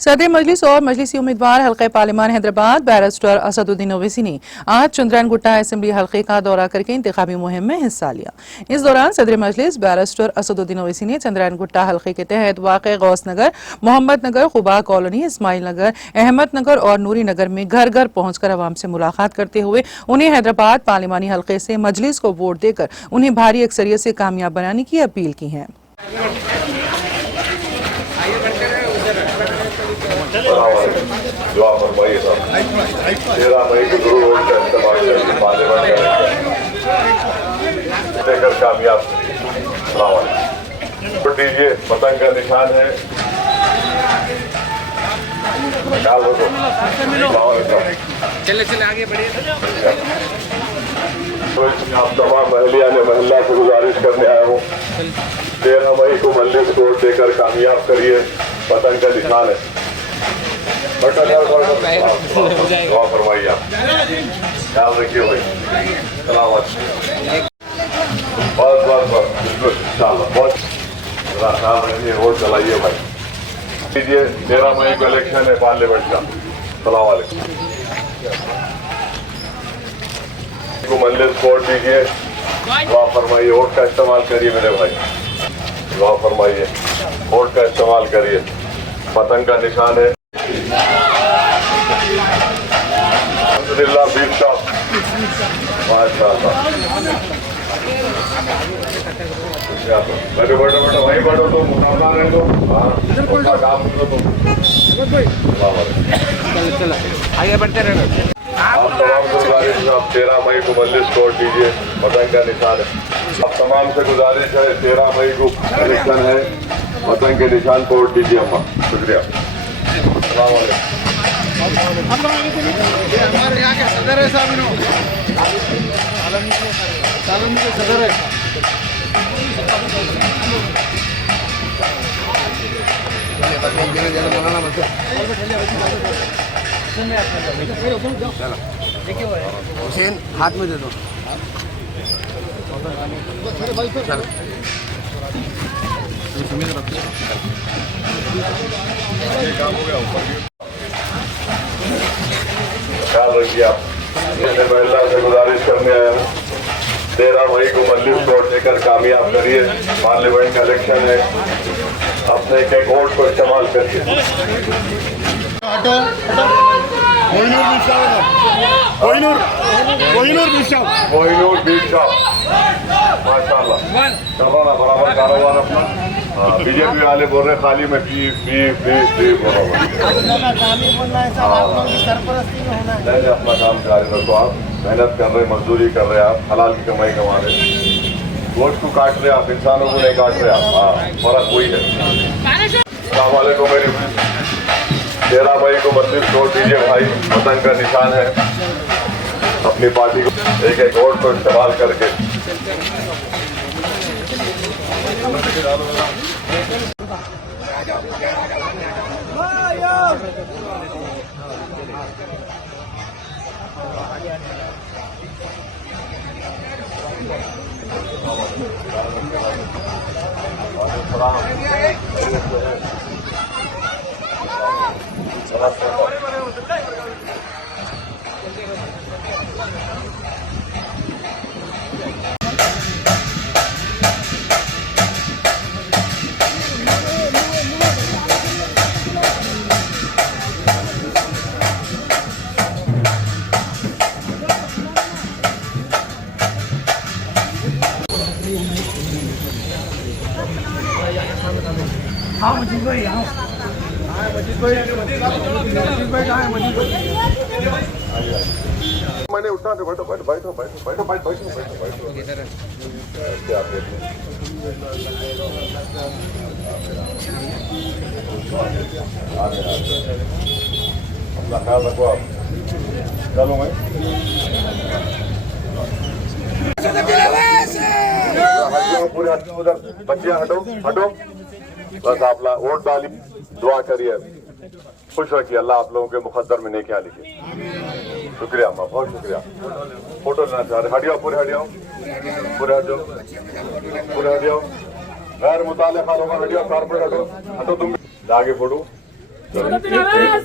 सदर मजलिस और मजलिसी उम्मीदवार हल्के पार्लिमान हैदराबाद बैरिस्टर असदुद्दीन ओवैसी ने आज चंद्रायन गुट्टा असेंबली हल्के का दौरा करके इंतखाबी मुहिम में हिस्सा लिया। इस दौरान सदर मजलिस बैरिस्टर असदुद्दीन ओवैसी ने चंद्रायन गुट्टा हल्के के तहत वाक़े गौस नगर, मोहम्मद नगर, खुबा कॉलोनी, इस्माइल नगर, अहमद नगर और नूरी नगर में घर घर पहुंचकर अवाम से मुलाकात करते हुए उन्हें हैदराबाद पार्लिमानी हल्के से मजलिस को वोट देकर उन्हें भारी अक्सरियत से कामयाब बनाने की अपील की है। दुआ फरमाइए साहब 13 मई को जरूर वोट का इस्तेमाल करके पार्लियामेंट देकर कामयाब वोट दीजिए। पतंग का निशान है। चले आगे बढ़िए। आप तमाम महलिया ने महिला से गुजारिश करने आया हूँ 13 मई को मजलिस को वोट देकर कामयाब करिए। पतंग का निशान है। दुआ फरमाइए आप ख्याल रखिए भाई। सलामत बस बिल्कुल इंशाल्लाह बहुत ख्याल रखिए। वोट चलाइए भाई। दीजिए 13 मई को इलेक्शन है पार्लियामेंट का। सलाम वालेकुम को मजलिस को वोट दीजिए। दुआ फरमाइए। वोट का इस्तेमाल करिए मेरे भाई। दुआ फरमाइए। वोट का इस्तेमाल करिए। पतंग का निशान है। बीफ शॉप माशाल्लाह। बैठो वहीं बैठो तो मुकाबला रहे तो काम करो तो चलो आगे बढ़ते रहे। आप तमाम से गुजारिश है। आप 13 मई को मजलिस को वोट दीजिए। पतंग का निशान है। आप तमाम से गुजारिश है 13 मई को इलेक्शन है। पतंग के निशान को वोट दीजिए अम्मा। शुक्रिया। अस्सलाम वालेकुम। हमारे यहाँ के सदर है साहब के सदर है। हुसैन हाथ में दे दो। ख्याल रखिए आप। महिला से गुजारिश करने आया हूँ 13 मई को मजलिस को वोट देकर कामयाब करिए। पार्लियामेंट का इलेक्शन है। अपने एक वोट को इस्तेमाल करिए। कोहिनूर बीफ शॉप माशाल्लाह। करवाना बराबर कारोबार अपना। बीजेपी वाले बोल रहे खाली में बीफ बराबर। नहीं अपना काम जारी रखो। आप मेहनत कर रहे, मजदूरी कर रहे, आप हलाल की कमाई कमा रहे। वोट को काट रहे आप, इंसानों को नहीं काट रहे आप। फर्क वही है। अस्सलाम वालेकुम मेरे 13 मई को मजलिस को वोट दीजिए भाई। पतंग का निशान है। अपनी पार्टी को एक वोट को इस्तेमाल करके मैंने उठा तो बैठो अपना ख्याल रखो आप। चलो मैं पूरे उधर बच्चियाँ हटो। बस आप वोट डाली। दुआ करिए। खुश रखिए। अल्लाह आप लोगों के मुकद्दर में नेकियां लिखे। शुक्रिया अम्मा, बहुत शुक्रिया। फोटो लेना चाह रहे? हट जाओ, पूरे हट जाओ, पूरे हट जाओ, पूरे हट जाओ। गैर मुताल्लिक़ लोगों हट जाओ, कारपेट हटो, हटो तुम आगे फोटो।